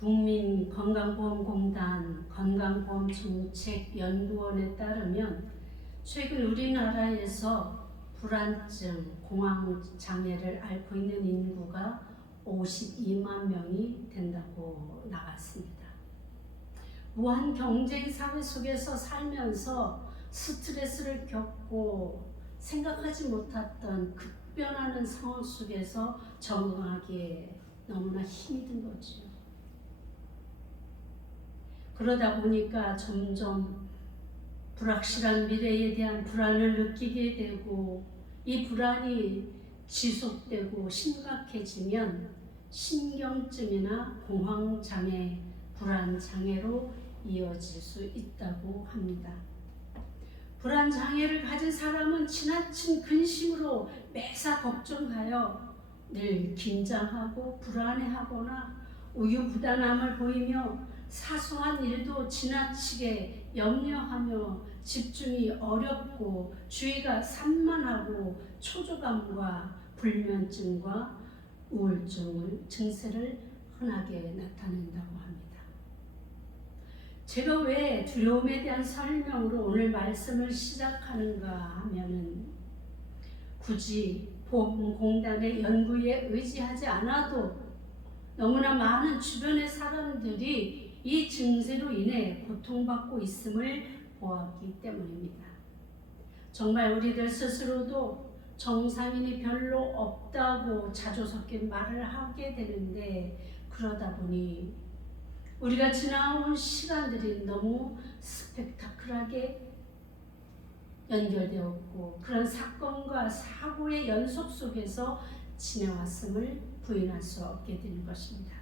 국민건강보험공단 건강보험정책연구원에 따르면 최근 우리나라에서 불안증, 공황장애를 앓고 있는 인구가 52만 명이 된다고 나왔습니다. 무한 경쟁 사회 속에서 살면서 스트레스를 겪고 생각하지 못했던 급변하는 상황 속에서 적응하기에 너무나 힘이 든 거죠. 그러다 보니까 점점 불확실한 미래에 대한 불안을 느끼게 되고, 이 불안이 지속되고 심각해지면 신경증이나 공황장애, 불안장애로 이어질 수 있다고 합니다. 불안장애를 가진 사람은 지나친 근심으로 매사 걱정하여 늘 긴장하고 불안해하거나 우유부단함을 보이며 사소한 일도 지나치게 염려하며 집중이 어렵고 주의가 산만하고 초조감과 불면증과 우울증 증세를 흔하게 나타낸다고 합니다. 제가 왜 두려움에 대한 설명으로 오늘 말씀을 시작하는가 하면은 굳이 보험공단의 연구에 의지하지 않아도 너무나 많은 주변의 사람들이 이 증세로 인해 고통받고 있음을 보았기 때문입니다. 정말 우리들 스스로도 정상인이 별로 없다고 자주 섞인 말을 하게 되는데, 그러다 보니 우리가 지나온 시간들이 너무 스펙타클하게 연결되었고 그런 사건과 사고의 연속 속에서 지내왔음을 부인할 수 없게 되는 것입니다.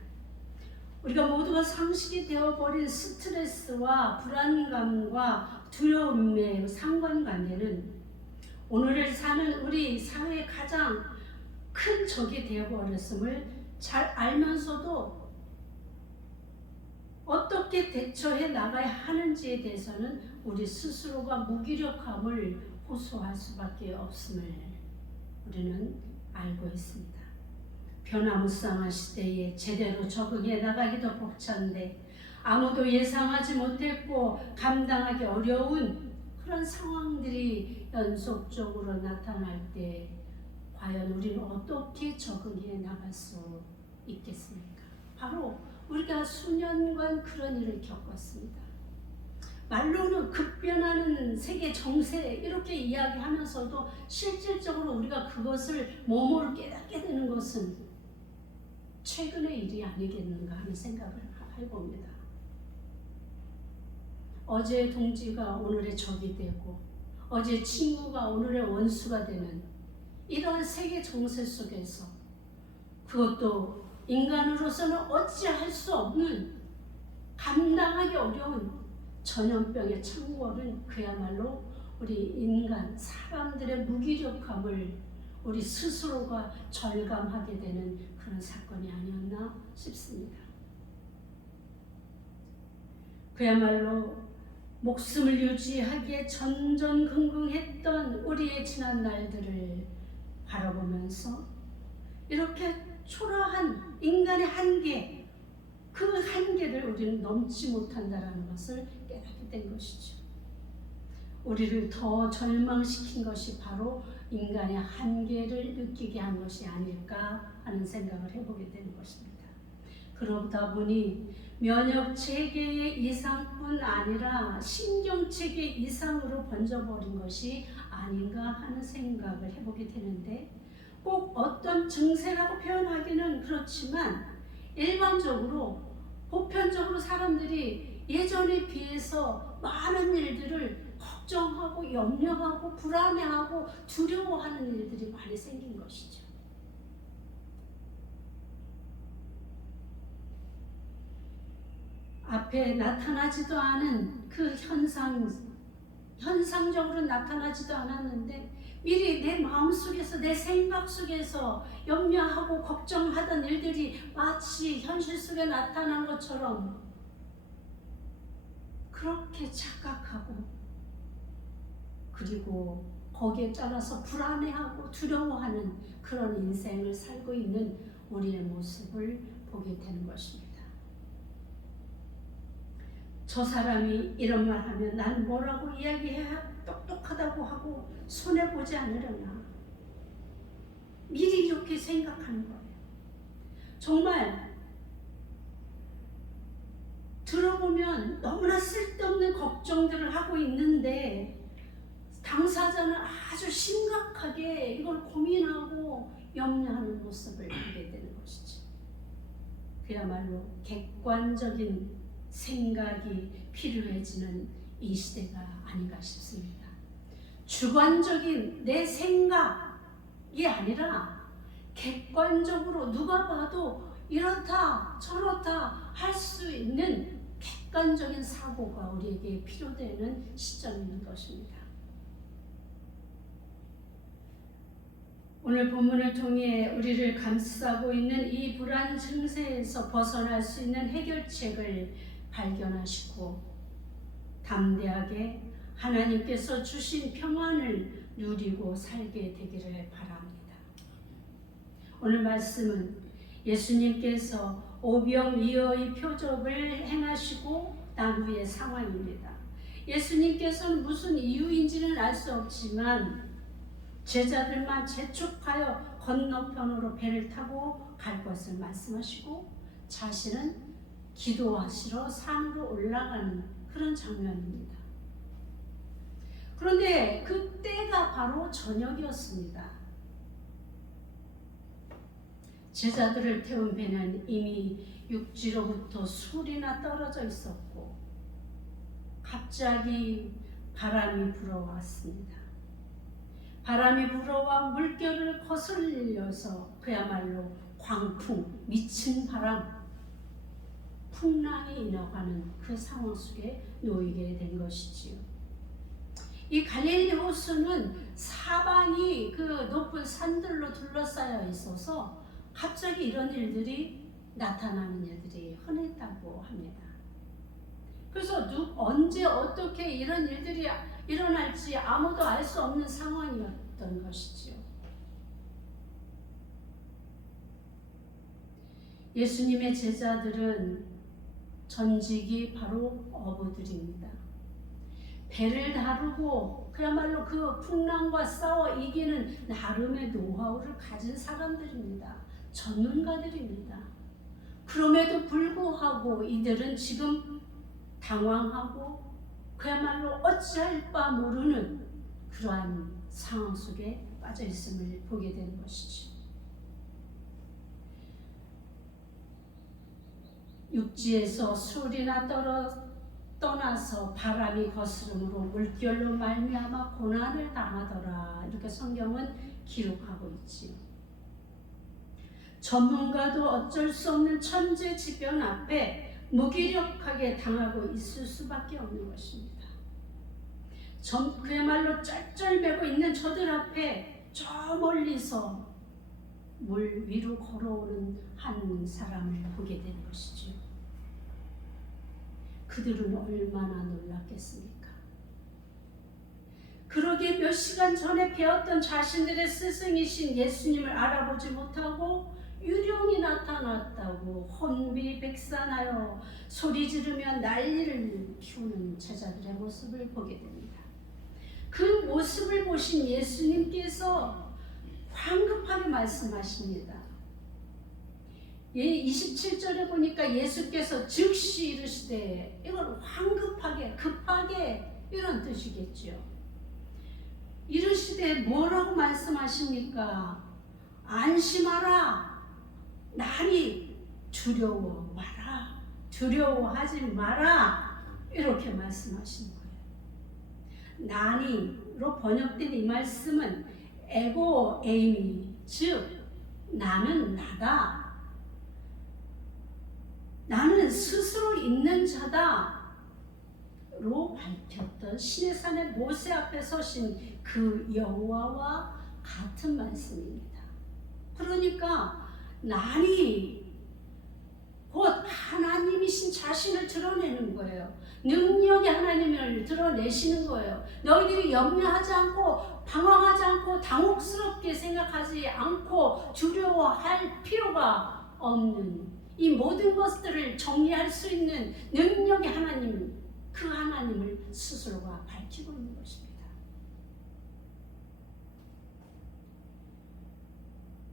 우리가 모두가 상식이 되어버린 스트레스와 불안감과 두려움의 상관관계는 오늘을 사는 우리 사회의 가장 큰 적이 되어버렸음을 잘 알면서도 어떻게 대처해 나가야 하는지에 대해서는 우리 스스로가 무기력함을 호소할 수밖에 없음을 우리는 알고 있습니다. 변화무쌍한 시대에 제대로 적응해 나가기도 벅찬데 아무도 예상하지 못했고 감당하기 어려운 그런 상황들이 연속적으로 나타날 때 과연 우리는 어떻게 적응해 나갈 수 있겠습니까? 바로 우리가 수년간 그런 일을 겪었습니다. 말로는 급변하는 세계 정세 이렇게 이야기하면서도 실질적으로 우리가 그것을 몸으로 깨닫게 되는 것은 최근의 일이 아니겠는가 하는 생각을 해봅니다. 어제의 동지가 오늘의 적이 되고 어제의 친구가 오늘의 원수가 되는 이러한 세계 정세 속에서, 그것도 인간으로서는 어찌할 수 없는 감당하기 어려운 전염병의 창궐은 그야말로 우리 인간, 사람들의 무기력함을 우리 스스로가 절감하게 되는 그런 사건이 아니었나 싶습니다. 그야말로 목숨을 유지하기에 전전긍긍했던 우리의 지난 날들을 바라보면서 이렇게 초라한 인간의 한계, 그 한계를 우리는 넘지 못한다는 것을 깨닫게 된 것이죠. 우리를 더 절망시킨 것이 바로 인간의 한계를 느끼게 한 것이 아닐까 하는 생각을 해보게 되는 것입니다. 그러다 보니 면역체계의 이상뿐 아니라 신경체계 이상으로 번져버린 것이 아닌가 하는 생각을 해보게 되는데, 꼭 어떤 증세라고 표현하기는 그렇지만 일반적으로 보편적으로 사람들이 예전에 비해서 많은 일들을 걱정하고 염려하고 불안해하고 두려워하는 일들이 많이 생긴 것이죠. 앞에 나타나지도 않은 그 현상적으로 나타나지도 않았는데 미리 내 마음속에서, 내 생각 속에서 염려하고 걱정하던 일들이 마치 현실 속에 나타난 것처럼 그렇게 착각하고, 그리고 거기에 따라서 불안해하고 두려워하는 그런 인생을 살고 있는 우리의 모습을 보게 되는 것입니다. 저 사람이 이런 말 하면 난 뭐라고 이야기해야 똑똑하다고 하고 손해보지 않으려나. 미리 이렇게 생각하는 거예요. 정말 들어보면 너무나 쓸데없는 걱정들을 하고 있는데 당사자는 아주 심각하게 이걸 고민하고 염려하는 모습을 보게 되는 것이지. 그야말로 객관적인 생각이 필요해지는 이 시대가 아닌가 싶습니다. 주관적인 내 생각이 아니라 객관적으로 누가 봐도 이렇다 저렇다 할 수 있는 객관적인 사고가 우리에게 필요되는 시점인 것입니다. 오늘 본문을 통해 우리를 감싸고 있는 이 불안 증세에서 벗어날 수 있는 해결책을 발견하시고 담대하게 하나님께서 주신 평안을 누리고 살게 되기를 바랍니다. 오늘 말씀은 예수님께서 오병이어의 표적을 행하시고 난 후의 상황입니다. 예수님께서는 무슨 이유인지는 알 수 없지만 제자들만 재촉하여 건너편으로 배를 타고 갈 것을 말씀하시고 자신은 기도하시러 산으로 올라가는 그런 장면입니다. 그런데 그때가 바로 저녁이었습니다. 제자들을 태운 배는 이미 육지로부터 술이나 떨어져 있었고 갑자기 바람이 불어왔습니다. 바람이 불어와 물결을 거슬려서 그야말로 광풍, 미친 바람, 풍랑이 인어가는 그 상황 속에 놓이게 된 것이지요. 이 갈릴리 호수는 사방이 그 높은 산들로 둘러싸여 있어서 갑자기 이런 일들이 나타나는 일들이 흔했다고 합니다. 그래서 언제 어떻게 이런 일들이 일어날지 아무도 알 수 없는 상황이었던 것이지요. 예수님의 제자들은 전직이 바로 어부들입니다. 배를 다루고 그야말로 그 풍랑과 싸워 이기는 나름의 노하우를 가진 사람들입니다. 전문가들입니다. 그럼에도 불구하고 이들은 지금 당황하고 그야말로 어찌할 바 모르는 그러한 상황 속에 빠져 있음을 보게 되는 것이죠. 육지에서 술이나 떠나서 바람이 거스름으로 물결로 말미암아 고난을 당하더라. 이렇게 성경은 기록하고 있지요. 전문가도 어쩔 수 없는 천재지변 앞에 무기력하게 당하고 있을 수밖에 없는 것입니다. 그야말로 쩔쩔매고 있는 저들 앞에 저 멀리서 물 위로 걸어오는 한 사람을 보게 되는 것이죠. 그들은 얼마나 놀랐겠습니까? 그러기에 몇 시간 전에 배웠던 자신들의 스승이신 예수님을 알아보지 못하고 유령이 나타났다고 혼비백산하여 소리 지르며 난리를 피우는 제자들의 모습을 보게 됩니다. 그 모습을 보신 예수님께서 황급하게 말씀하십니다. 27절에 보니까 예수께서 즉시 이르시되, 이건 황급하게 급하게 이런 뜻이겠죠. 이르시되 뭐라고 말씀하십니까? 안심하라. 날이 두려워 마라. 두려워하지 마라. 이렇게 말씀하시는 거예요. 난이로 번역된 이 말씀은 에고 에이미, 즉 나는 나다. 나는 스스로 있는 자다. 로 밝혔던 시내산의 모세 앞에 서신 그 여호와와 같은 말씀입니다. 그러니까 난이 곧 하나님이신 자신을 드러내는 거예요. 능력의 하나님을 드러내시는 거예요. 너희들이 염려하지 않고 방황하지 않고 당혹스럽게 생각하지 않고 두려워할 필요가 없는 이 모든 것들을 정리할 수 있는 능력의 하나님, 그 하나님을 스스로가 밝히고 있는 것입니다.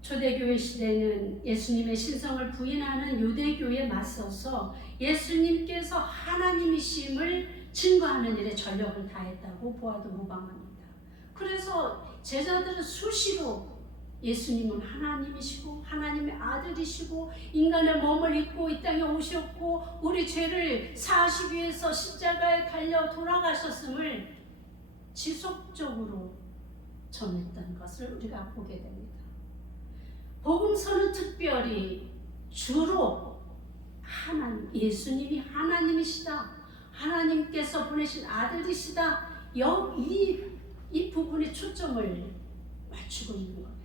초대교회 시대는 예수님의 신성을 부인하는 유대교에 맞서서 예수님께서 하나님이심을 증거하는 일에 전력을 다했다고 보아도 무방합니다. 그래서 제자들은 수시로 예수님은 하나님이시고 하나님의 아들이시고 인간의 몸을 입고 이 땅에 오셨고 우리 죄를 사하시기 위해서 십자가에 달려 돌아가셨음을 지속적으로 전했던 것을 우리가 보게 됩니다. 복음서는 특별히 주로 하나님, 예수님이 하나님이시다, 하나님께서 보내신 아들이시다, 이 부분에 초점을 맞추고 있는 거예요.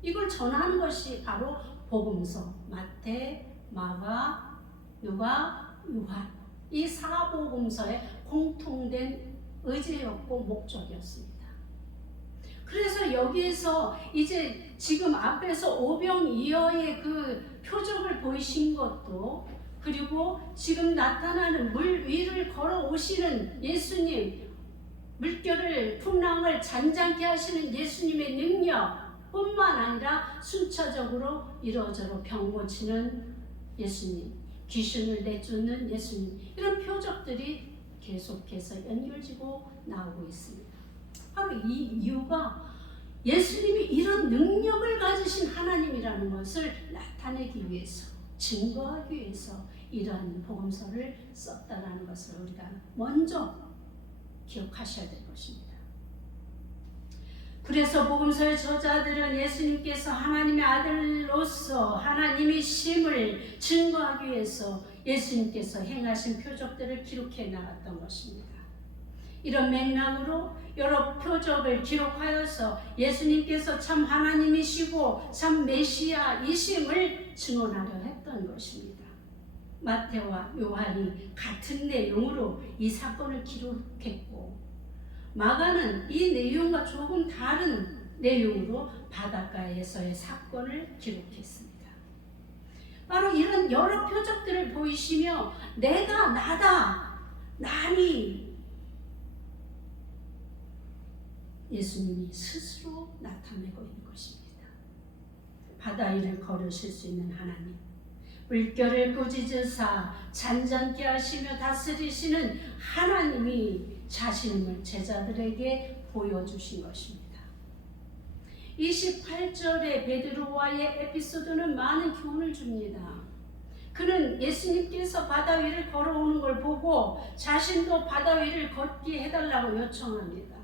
이걸 전하는 것이 바로 복음서, 마태, 마가, 누가, 요한, 이 사복음서의 공통된 의제였고 목적이었습니다. 그래서 여기에서 이제 지금 앞에서 오병이어의 그 표적을 보이신 것도, 그리고 지금 나타나는 물 위를 걸어오시는 예수님, 물결을 풍랑을 잔잔케 하시는 예수님의 능력 뿐만 아니라 순차적으로 이러저러 병 고치는 예수님, 귀신을 내쫓는 예수님, 이런 표적들이 계속해서 연결지고 나오고 있습니다. 바로 이 이유가 예수님이 이런 능력을 가지신 하나님이라는 것을 나타내기 위해서, 증거하기 위해서 이러한 복음서를 썼다라는 것을 우리가 먼저 기억하셔야 될 것입니다. 그래서 복음서의 저자들은 예수님께서 하나님의 아들로서 하나님이심을 증거하기 위해서 예수님께서 행하신 표적들을 기록해 나갔던 것입니다. 이런 맥락으로 여러 표적을 기록하여서 예수님께서 참 하나님이시고 참 메시아이심을 증언하려 했던 것입니다. 마태와 요한이 같은 내용으로 이 사건을 기록했고, 마가는 이 내용과 조금 다른 내용으로 바닷가에서의 사건을 기록했습니다. 바로 이런 여러 표적들을 보이시며 내가 나다, 나니, 예수님이 스스로 나타내고 있는 것입니다. 바다 위를 걸으실 수 있는 하나님, 물결을 꾸짖으사 잔잔케 하시며 다스리시는 하나님이 자신을 제자들에게 보여주신 것입니다. 28절의 베드로와의 에피소드는 많은 교훈을 줍니다. 그는 예수님께서 바다 위를 걸어오는 걸 보고 자신도 바다 위를 걷게 해달라고 요청합니다.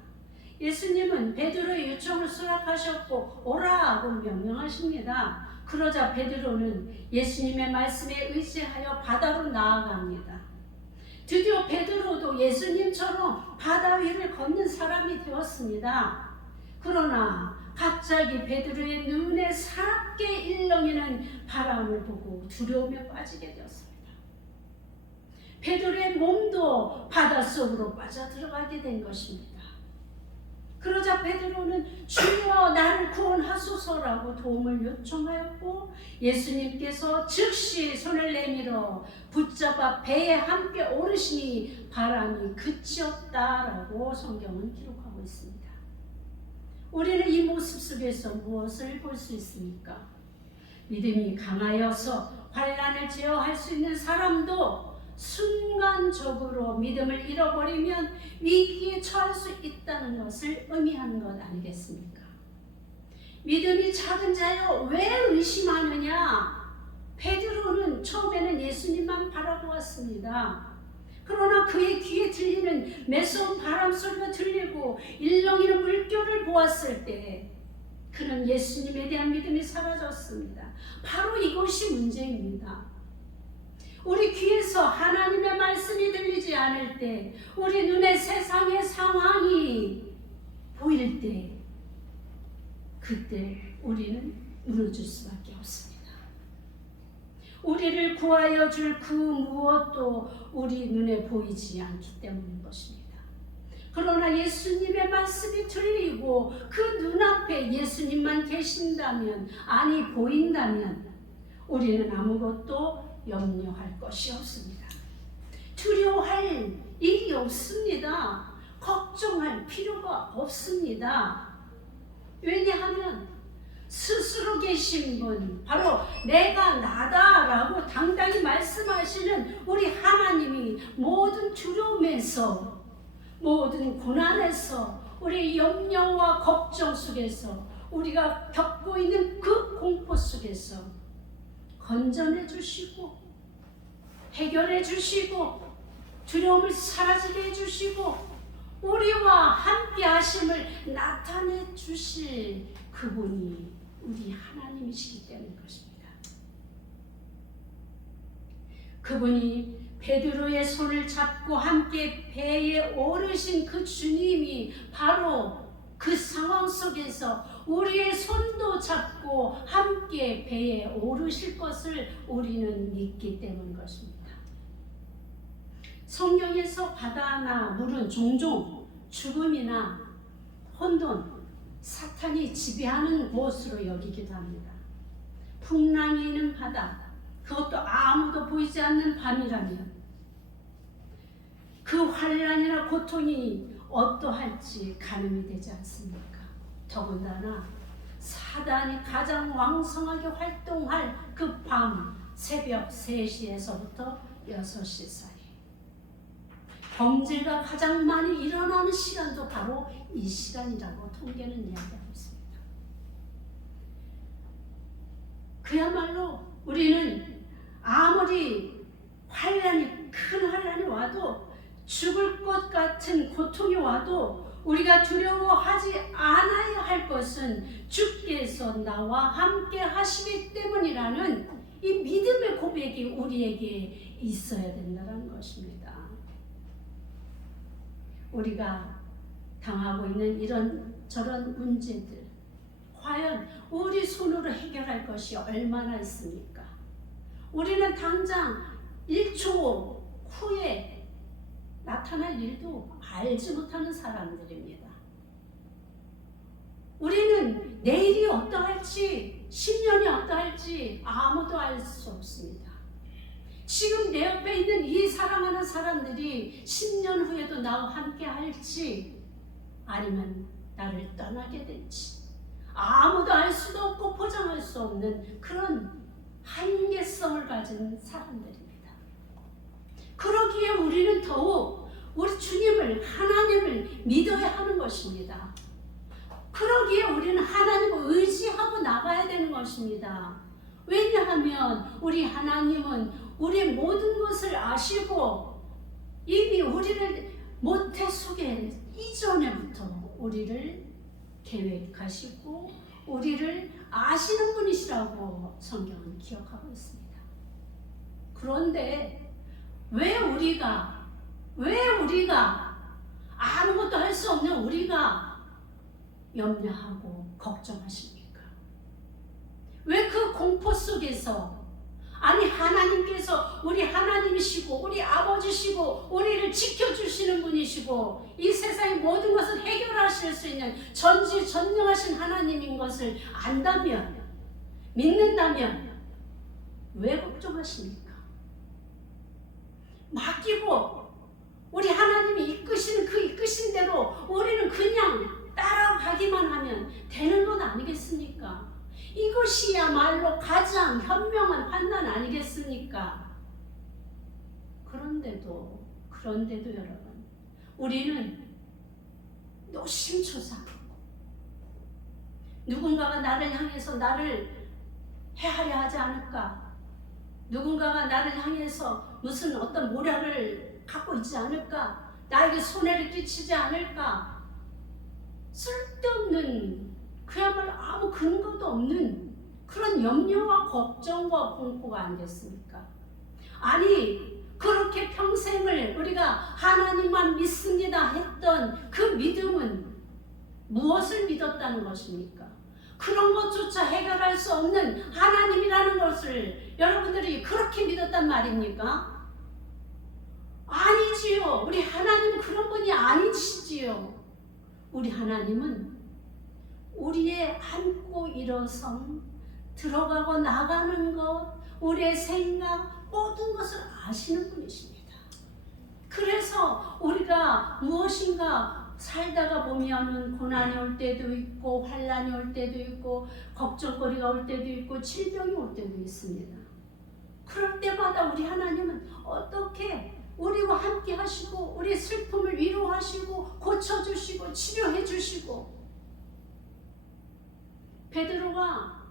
예수님은 베드로의 요청을 수락하셨고 오라고 명령하십니다. 그러자 베드로는 예수님의 말씀에 의지하여 바다로 나아갑니다. 드디어 베드로도 예수님처럼 바다 위를 걷는 사람이 되었습니다. 그러나 갑자기 베드로의 눈에 사납게 일렁이는 바람을 보고 두려움에 빠지게 되었습니다. 베드로의 몸도 바닷속으로 빠져들어가게 된 것입니다. 그러자 베드로는 주여 나를 구원하소서라고 도움을 요청하였고, 예수님께서 즉시 손을 내밀어 붙잡아 배에 함께 오르시니 바람이 그치었다라고 성경은 기록하고 있습니다. 우리는 이 모습 속에서 무엇을 볼 수 있습니까? 믿음이 강하여서 환난을 제어할 수 있는 사람도 순간적으로 믿음을 잃어버리면 위기에 처할 수 있다는 것을 의미하는 것 아니겠습니까? 믿음이 작은 자여 왜 의심하느냐? 베드로는 처음에는 예수님만 바라보았습니다. 그러나 그의 귀에 들리는 매서운 바람 소리가 들리고 일렁이는 물결을 보았을 때 그는 예수님에 대한 믿음이 사라졌습니다. 바로 이것이 문제입니다. 우리 귀에서 하나님의 말씀이 들리지 않을 때, 우리 눈에 세상의 상황이 보일 때, 그때 우리는 무너질 수밖에 없습니다. 우리를 구하여 줄 그 무엇도 우리 눈에 보이지 않기 때문인 것입니다. 그러나 예수님의 말씀이 들리고 그 눈앞에 예수님만 계신다면, 아니 보인다면 우리는 아무것도 염려할 것이 없습니다. 두려워할 일이 없습니다. 걱정할 필요가 없습니다. 왜냐하면 스스로 계신 분, 바로 내가 나다라고 당당히 말씀하시는 우리 하나님이 모든 두려움에서, 모든 고난에서, 우리 염려와 걱정 속에서, 우리가 겪고 있는 그 공포 속에서 건져내 주시고 해결해 주시고 두려움을 사라지게 해주시고 우리와 함께 하심을 나타내 주실 그분이 우리 하나님이시기 때문인 것입니다. 그분이 베드로의 손을 잡고 함께 배에 오르신 그 주님이 바로 그 상황 속에서 우리의 손도 잡고 함께 배에 오르실 것을 우리는 믿기 때문인 것입니다. 성경에서 바다나 물은 종종 죽음이나 혼돈, 사탄이 지배하는 곳으로 여기기도 합니다. 풍랑이 있는 바다, 그것도 아무도 보이지 않는 밤이라면 그 환난이나 고통이 어떠할지 가늠이 되지 않습니까? 더군다나 사단이 가장 왕성하게 활동할 그 밤 새벽 3시에서부터 6시 사이, 범죄가 가장 많이 일어나는 시간도 바로 이 시간이라고 통계는 이야기하고 있습니다. 그야말로 우리는 아무리 큰 환난이 와도, 죽을 것 같은 고통이 와도 우리가 두려워하지 않아야 할 것은 주께서 나와 함께 하시기 때문이라는 이 믿음의 고백이 우리에게 있어야 된다는 것입니다. 우리가 당하고 있는 이런 저런 문제들, 과연 우리 손으로 해결할 것이 얼마나 있습니까? 우리는 당장 1초 후에 나타날 일도 알지 못하는 사람들입니다. 우리는 내일이 어떠할지, 10년이 어떠할지 아무도 알 수 없습니다. 지금 내 옆에 있는 이 사랑하는 사람들이 10년 후에도 나와 함께 할지 아니면 나를 떠나게 될지 아무도 알 수도 없고 보장할 수 없는 그런 한계성을 가진 사람들입니다. 그러기에 우리는 더욱 우리 주님을, 하나님을 믿어야 하는 것입니다. 그러기에 우리는 하나님을 의지하고 나가야 되는 것입니다. 왜냐하면 우리 하나님은 우리의 모든 것을 아시고 이미 우리를 모태 속에 이전에부터 우리를 계획하시고 우리를 아시는 분이시라고 성경은 기억하고 있습니다. 그런데 왜 우리가 아무것도 할 수 없는 우리가 염려하고 걱정하십니까? 왜 그 공포 속에서, 아니 하나님께서 우리 하나님이시고 우리 아버지시고 우리를 지켜주시는 분이시고 이 세상의 모든 것을 해결하실 수 있는 전지전능하신 하나님인 것을 안다면, 믿는다면 왜 걱정하십니까? 맡기고 우리 하나님이 이끄시는 그 이끄신 대로 우리는 그냥 따라가기만 하면 되는 것 아니겠습니까? 이것이야말로 가장 현명한 판단 아니겠습니까? 그런데도 여러분, 우리는 노심초사하고 누군가가 나를 향해서 나를 해하려 하지 않을까? 누군가가 나를 향해서 무슨 어떤 모략을 갖고 있지 않을까? 나에게 손해를 끼치지 않을까? 쓸데없는, 그야말로 아무 근거도 없는 그런 염려와 걱정과 공포가 아니겠습니까? 아니, 그렇게 평생을 우리가 하나님만 믿습니다 했던 그 믿음은 무엇을 믿었다는 것입니까? 그런 것조차 해결할 수 없는 하나님이라는 것을 여러분들이 그렇게 믿었단 말입니까? 아니지요. 우리 하나님은 그런 분이 아니시지요. 우리 하나님은 우리의 앉고 일어섬, 들어가고 나가는 것, 우리의 생각, 모든 것을 아시는 분이십니다. 그래서 우리가 무엇인가 살다가 보면은 고난이 올 때도 있고 환난이 올 때도 있고 걱정거리가 올 때도 있고 질병이 올 때도 있습니다. 그럴 때마다 우리 하나님은 어떻게 우리와 함께 하시고 우리의 슬픔을 위로하시고 고쳐주시고 치료해 주시고, 베드로가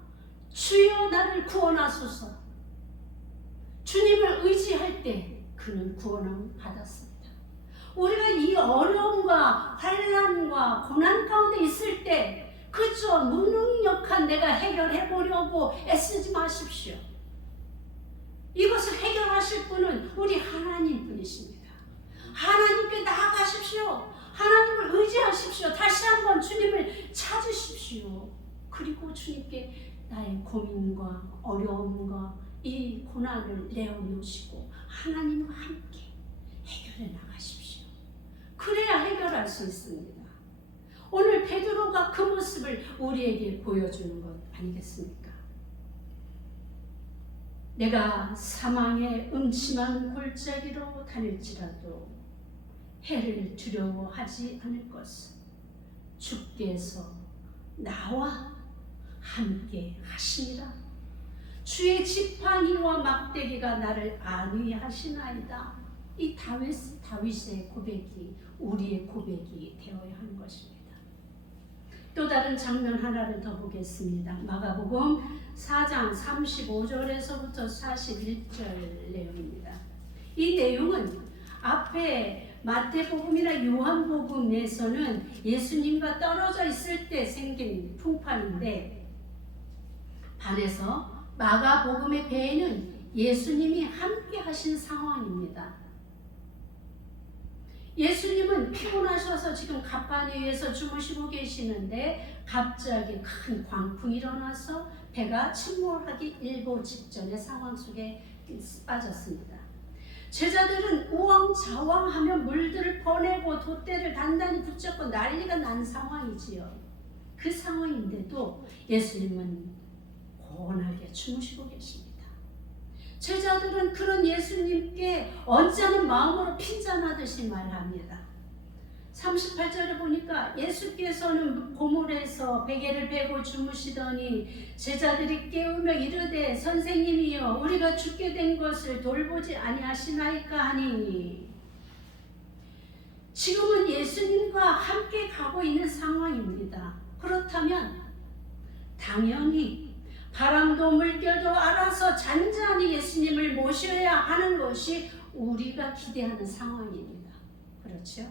주여 나를 구원하소서, 주님을 의지할 때 그는 구원을 받았습니다. 우리가 이 어려움과 환난과 고난 가운데 있을 때 그저 무능력한 내가 해결해 보려고 애쓰지 마십시오. 이것을 해결하실 분은 우리 하나님 분이십니다. 하나님께 나아가십시오. 하나님을 의지하십시오. 다시 한번 주님을 찾으십시오. 그리고 주님께 나의 고민과 어려움과 이 고난을 내어놓으시고 하나님과 함께 해결해 나가십시오. 그래야 해결할 수 있습니다. 오늘 베드로가 그 모습을 우리에게 보여주는 것 아니겠습니까? 내가 사망의 음침한 골짜기로 다닐지라도 해를 두려워하지 않을 것은 주께서 나와 함께 하시니라. 주의 지팡이와 막대기가 나를 안위하시나이다. 이 다윗의 고백이 우리의 고백이 되어야 하는 것입니다. 또 다른 장면 하나를 더 보겠습니다. 마가복음 4장 35절에서부터 41절 내용입니다. 이 내용은 앞에 마태복음이나 요한복음에서는 예수님과 떨어져 있을 때 생긴 풍파인데, 반해서 마가복음의 배에는 예수님이 함께 하신 상황입니다. 예수님은 피곤하셔서 지금 갑판 위에서 주무시고 계시는데 갑자기 큰 광풍이 일어나서 배가 침몰하기 일보 직전의 상황 속에 빠졌습니다. 제자들은 우왕좌왕하며 물들을 퍼내고 돛대를 단단히 붙잡고 난리가 난 상황이지요. 그 상황인데도 예수님은 고온하게 주무시고 계십니다. 제자들은 그런 예수님께 언짢은 마음으로 핀잔하듯이 말합니다. 38절에 보니까 예수께서는 고물에서 베개를 베고 주무시더니 제자들이 깨우며 이르되 선생님이여 우리가 죽게 된 것을 돌보지 아니하시나이까 하니, 지금은 예수님과 함께 가고 있는 상황입니다. 그렇다면 당연히 바람도 물결도 알아서 잔잔히 예수님을 모셔야 하는 것이 우리가 기대하는 상황입니다. 그렇죠?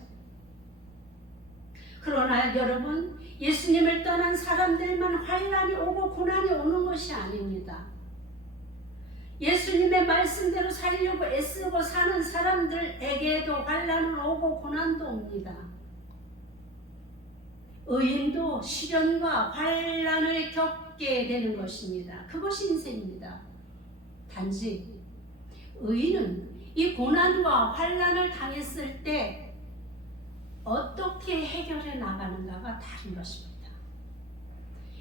그러나 여러분, 예수님을 떠난 사람들만 환난이 오고 고난이 오는 것이 아닙니다. 예수님의 말씀대로 살려고 애쓰고 사는 사람들에게도 환난은 오고 고난도 옵니다. 의인도 시련과 환난을 겪게 되는 것입니다. 그것이 인생입니다. 단지 의인은 이 고난과 환난을 당했을 때 어떻게 해결해 나가는가가 다른 것입니다.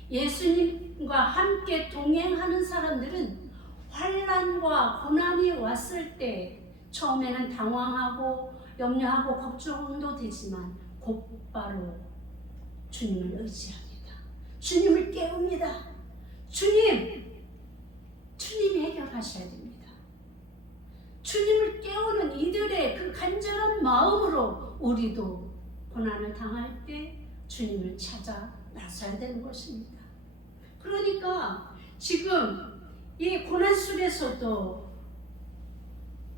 예수님과 함께 동행하는 사람들은 환난과 고난이 왔을 때 처음에는 당황하고 염려하고 걱정도 되지만 곧바로 주님을 의지합니다. 주님을 깨웁니다. 주님이 해결하셔야 됩니다. 주님을 깨우는 이들의 그 간절한 마음으로 우리도 고난을 당할 때 주님을 찾아 나서야 되는 것입니다. 그러니까 지금 이 고난 속에서도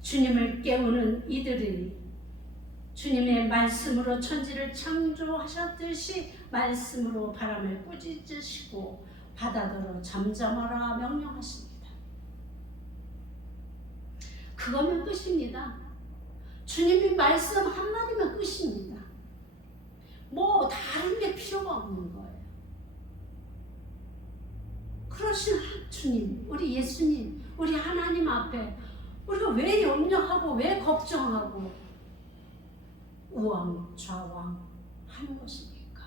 주님을 깨우는 이들이 주님의 말씀으로 천지를 창조하셨듯이 말씀으로 바람을 꾸짖으시고 바다더러 잠잠하라 명령하십니다. 그거면 끝입니다. 주님이 말씀 한마디면 끝입니다. 뭐 다른 게 필요가 없는 거예요. 그러신 주님, 우리 예수님, 우리 하나님 앞에 우리가 왜 염려하고 왜 걱정하고 우왕좌왕 하는 것입니까?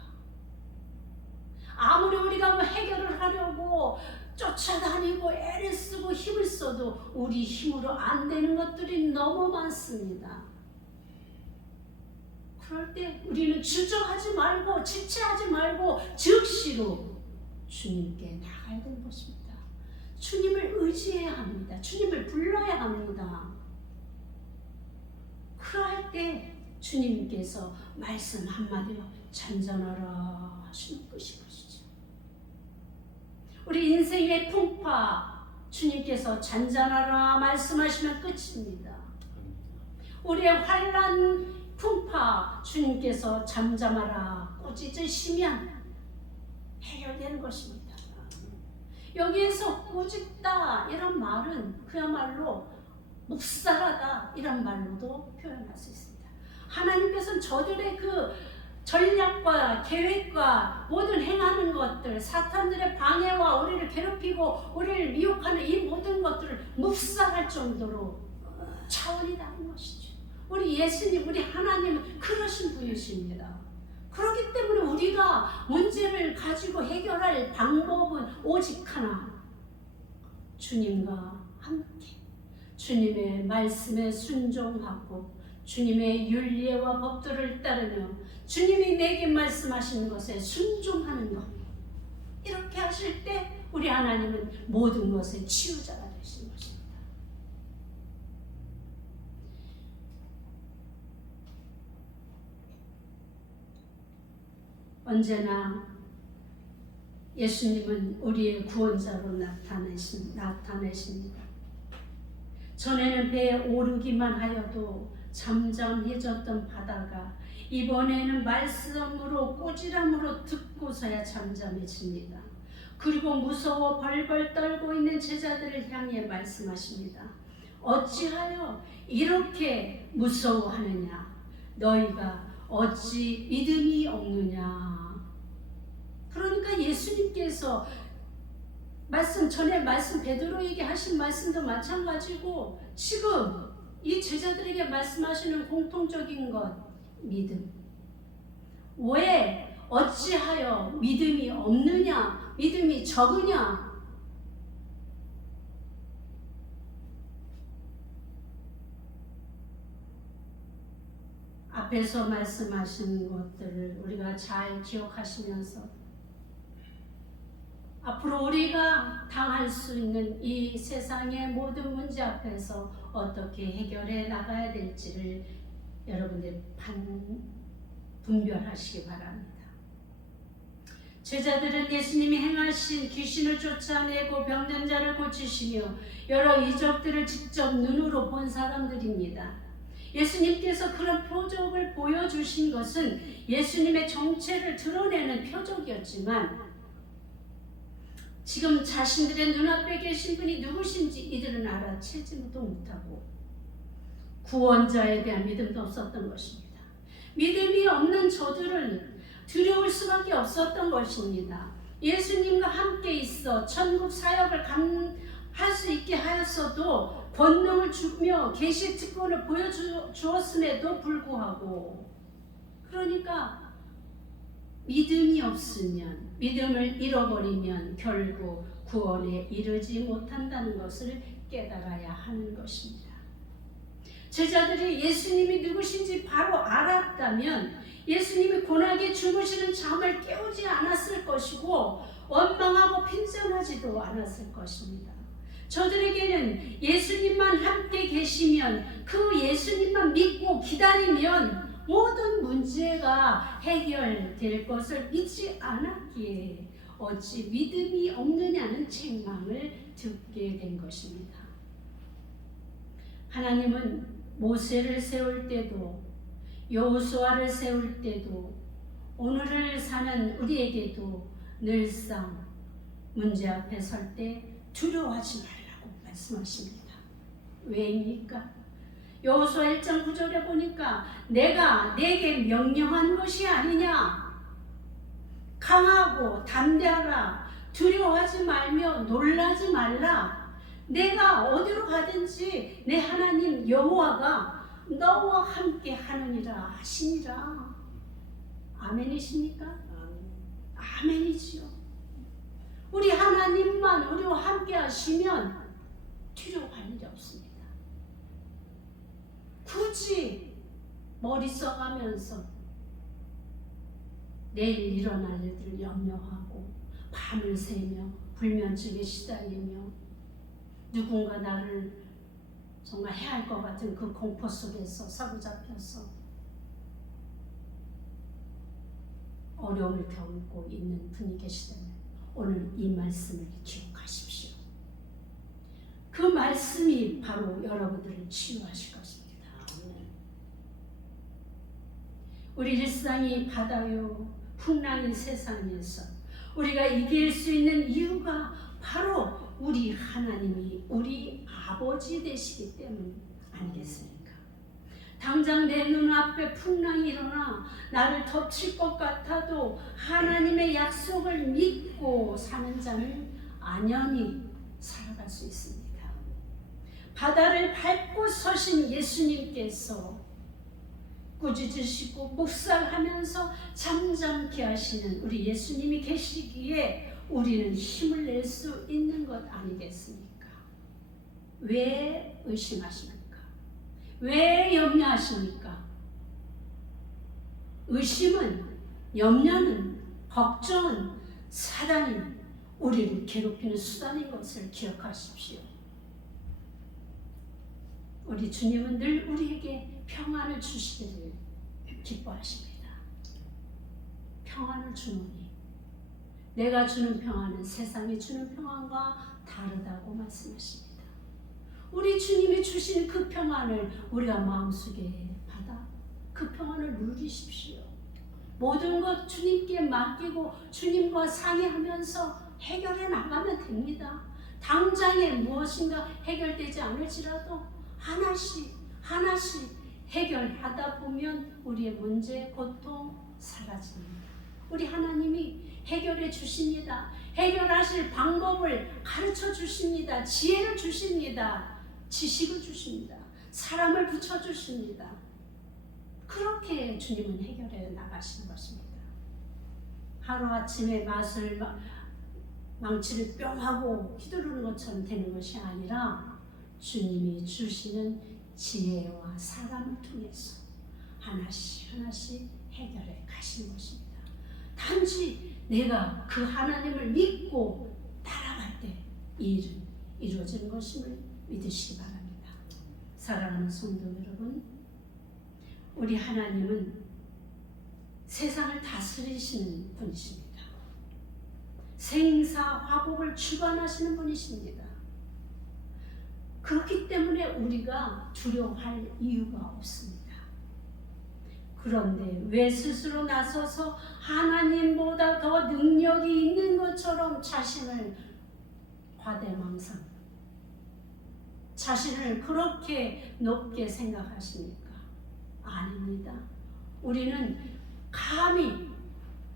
아무리 우리가 뭐 해결을 하려고 쫓아다니고 애를 쓰고 힘을 써도 우리 힘으로 안 되는 것들이 너무 많습니다. 그럴 때 우리는 주저하지 말고 지체하지 말고 즉시로 주님께 나가야 되는 것입니다. 주님을 의지해야 합니다. 주님을 불러야 합니다. 그럴 때 주님께서 말씀 한마디로 잔잔하라 하시는 것이죠. 우리 인생의 풍파 주님께서 잔잔하라 말씀하시면 끝입니다. 우리의 환난 풍파 주님께서 잠잠하라 꾸짖으시면 해결되는 것입니다. 여기에서 꾸짖다 이런 말은 그야말로 묵살하다 이런 말로도 표현할 수 있습니다. 하나님께서는 저들의 그 전략과 계획과 모든 행하는 것들, 사탄들의 방해와 우리를 괴롭히고 우리를 미혹하는 이 모든 것들을 묵살할 정도로 차원이 다른 것이죠. 우리 예수님, 우리 하나님은 그러신 분이십니다. 그렇기 때문에 우리가 문제를 가지고 해결할 방법은 오직 하나, 주님과 함께 주님의 말씀에 순종하고 주님의 율례와 법도를 따르며 주님이 내게 말씀하시는 것에 순종하는 것, 이렇게 하실 때 우리 하나님은 모든 것의 치유자가 되시는 것입니다. 언제나 예수님은 우리의 구원자로 나타내십니다. 전에는 배에 오르기만 하여도 잠잠해졌던 바다가 이번에는 말씀으로 꾸지람으로 듣고서야 잠잠해집니다. 그리고 무서워 벌벌 떨고 있는 제자들을 향해 말씀하십니다. 어찌하여 이렇게 무서워하느냐? 너희가 어찌 믿음이 없느냐? 그러니까 예수님께서 전에 말씀 베드로에게 하신 말씀도 마찬가지고 지금 이 제자들에게 말씀하시는 공통적인 것, 믿음. 왜 어찌하여 믿음이 없느냐? 믿음이 적으냐? 앞에서 말씀하신 것들을 우리가 잘 기억하시면서 앞으로 우리가 당할 수 있는 이 세상의 모든 문제 앞에서 어떻게 해결해 나가야 될지를 여러분들 분별하시기 바랍니다. 제자들은 예수님이 행하신 귀신을 쫓아내고 병든 자를 고치시며 여러 이적들을 직접 눈으로 본 사람들입니다. 예수님께서 그런 표적을 보여주신 것은 예수님의 정체를 드러내는 표적이었지만 지금 자신들의 눈앞에 계신 분이 누구신지 이들은 알아채지도 못하고 구원자에 대한 믿음도 없었던 것입니다. 믿음이 없는 저들은 두려울 수밖에 없었던 것입니다. 예수님과 함께 있어 천국 사역을 할 수 있게 하였어도 권능을 주며 계시 특권을 보여주었음에도 불구하고 그러니까 믿음이 없으면 믿음을 잃어버리면 결국 구원에 이르지 못한다는 것을 깨달아야 하는 것입니다. 제자들이 예수님이 누구신지 바로 알았다면 예수님이 고나게 주무시는 잠을 깨우지 않았을 것이고 원망하고 핀잔하지도 않았을 것입니다. 저들에게는 예수님만 함께 계시면 그 예수님만 믿고 기다리면 모든 문제가 해결될 것을 믿지 않았기에 어찌 믿음이 없느냐는 책망을 듣게 된 것입니다. 하나님은 모세를 세울 때도 여호수아를 세울 때도 오늘을 사는 우리에게도 늘상 문제 앞에 설 때 두려워하지 말라고 말씀하십니다. 왜입니까? 여호수아 1장 9절에 보니까 내가 내게 명령한 것이 아니냐? 강하고 담대하라. 두려워하지 말며 놀라지 말라. 내가 어디로 가든지 내 하나님 여호와가 너와 함께 하느니라 하시니라. 아멘이십니까? 아멘이지요. 우리 하나님만 우리와 함께 하시면 두려워할 일이 없습니다. 굳이 머리 써가면서 내일 일어날 일들을 염려하고 밤을 새며 불면증에 시달리며 누군가 나를 정말 해할 것 같은 그 공포 속에서 사로잡혀서 어려움을 겪고 있는 분이 계시다면 오늘 이 말씀을 기억하십시오. 그 말씀이 바로 여러분들을 치유하실 것입니다. 우리 일상이 바다요 풍랑인 세상에서 우리가 이길 수 있는 이유가 바로 우리 하나님이 우리 아버지 되시기 때문 아니겠습니까? 당장 내 눈앞에 풍랑이 일어나 나를 덮칠 것 같아도 하나님의 약속을 믿고 사는 자는 안연히 살아갈 수 있습니다. 바다를 밟고 서신 예수님께서 꾸짖으시고 묵살하면서 잠잠케 하시는 우리 예수님이 계시기에 우리는 힘을 낼 수 있는 것 아니겠습니까? 왜 의심하십니까? 왜 염려하십니까? 의심은, 염려는, 걱정은 사단이 우리를 괴롭히는 수단인 것을 기억하십시오. 우리 주님은 늘 우리에게 평안을 주시기를 기뻐하십니다. 평안을 주노니 내가 주는 평안은 세상이 주는 평안과 다르다고 말씀하십니다. 우리 주님이 주신 그 평안을 우리가 마음속에 받아 그 평안을 누리십시오. 모든 것 주님께 맡기고 주님과 상의하면서 해결해 나가면 됩니다. 당장에 무엇인가 해결되지 않을지라도 하나씩 해결하다 보면 우리의 문제, 고통 사라집니다. 우리 하나님이 해결해 주십니다. 해결하실 방법을 가르쳐 주십니다. 지혜를 주십니다. 지식을 주십니다. 사람을 붙여주십니다. 그렇게 주님은 해결해 나가시는 것입니다. 하루아침에 망치를 뿅 하고 휘두르는 것처럼 되는 것이 아니라 주님이 주시는 지혜와 사람을 통해서 하나씩 해결해 가시는 것입니다. 단지 내가 그 하나님을 믿고 따라갈 때 이 일은 이루어지는 것임을 믿으시기 바랍니다. 사랑하는 성도 여러분, 우리 하나님은 세상을 다스리시는 분이십니다. 생사화복을 주관하시는 분이십니다. 그렇기 때문에 우리가 두려워할 이유가 없습니다. 그런데 왜 스스로 나서서 하나님보다 더 능력이 있는 것처럼 자신을 과대망상, 자신을 그렇게 높게 생각하십니까? 아닙니다. 우리는 감히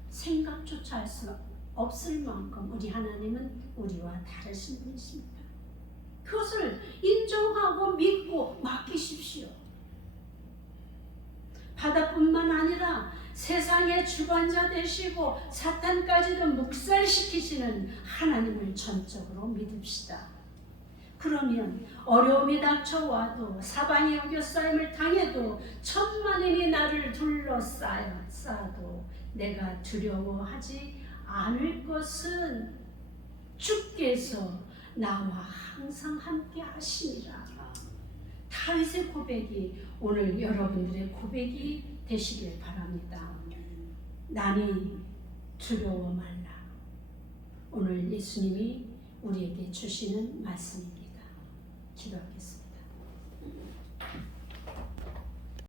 생각조차 할 수 없을 만큼 우리 하나님은 우리와 다르신 분이십니다. 그것을 인정하고 믿고 맡기십시오. 바다뿐만 아니라 세상의 주관자 되시고 사탄까지도 묵살시키시는 하나님을 전적으로 믿읍시다. 그러면 어려움이 닥쳐와도 사방에 우겨싸임을 당해도 천만인이 나를 둘러싸도 내가 두려워하지 않을 것은 주께서 나와 항상 함께 하시니라. 다윗의 고백이 오늘 여러분들의 고백이 되시길 바랍니다. 나니 두려워 말라. 오늘 예수님이 우리에게 주시는 말씀입니다. 기도하겠습니다.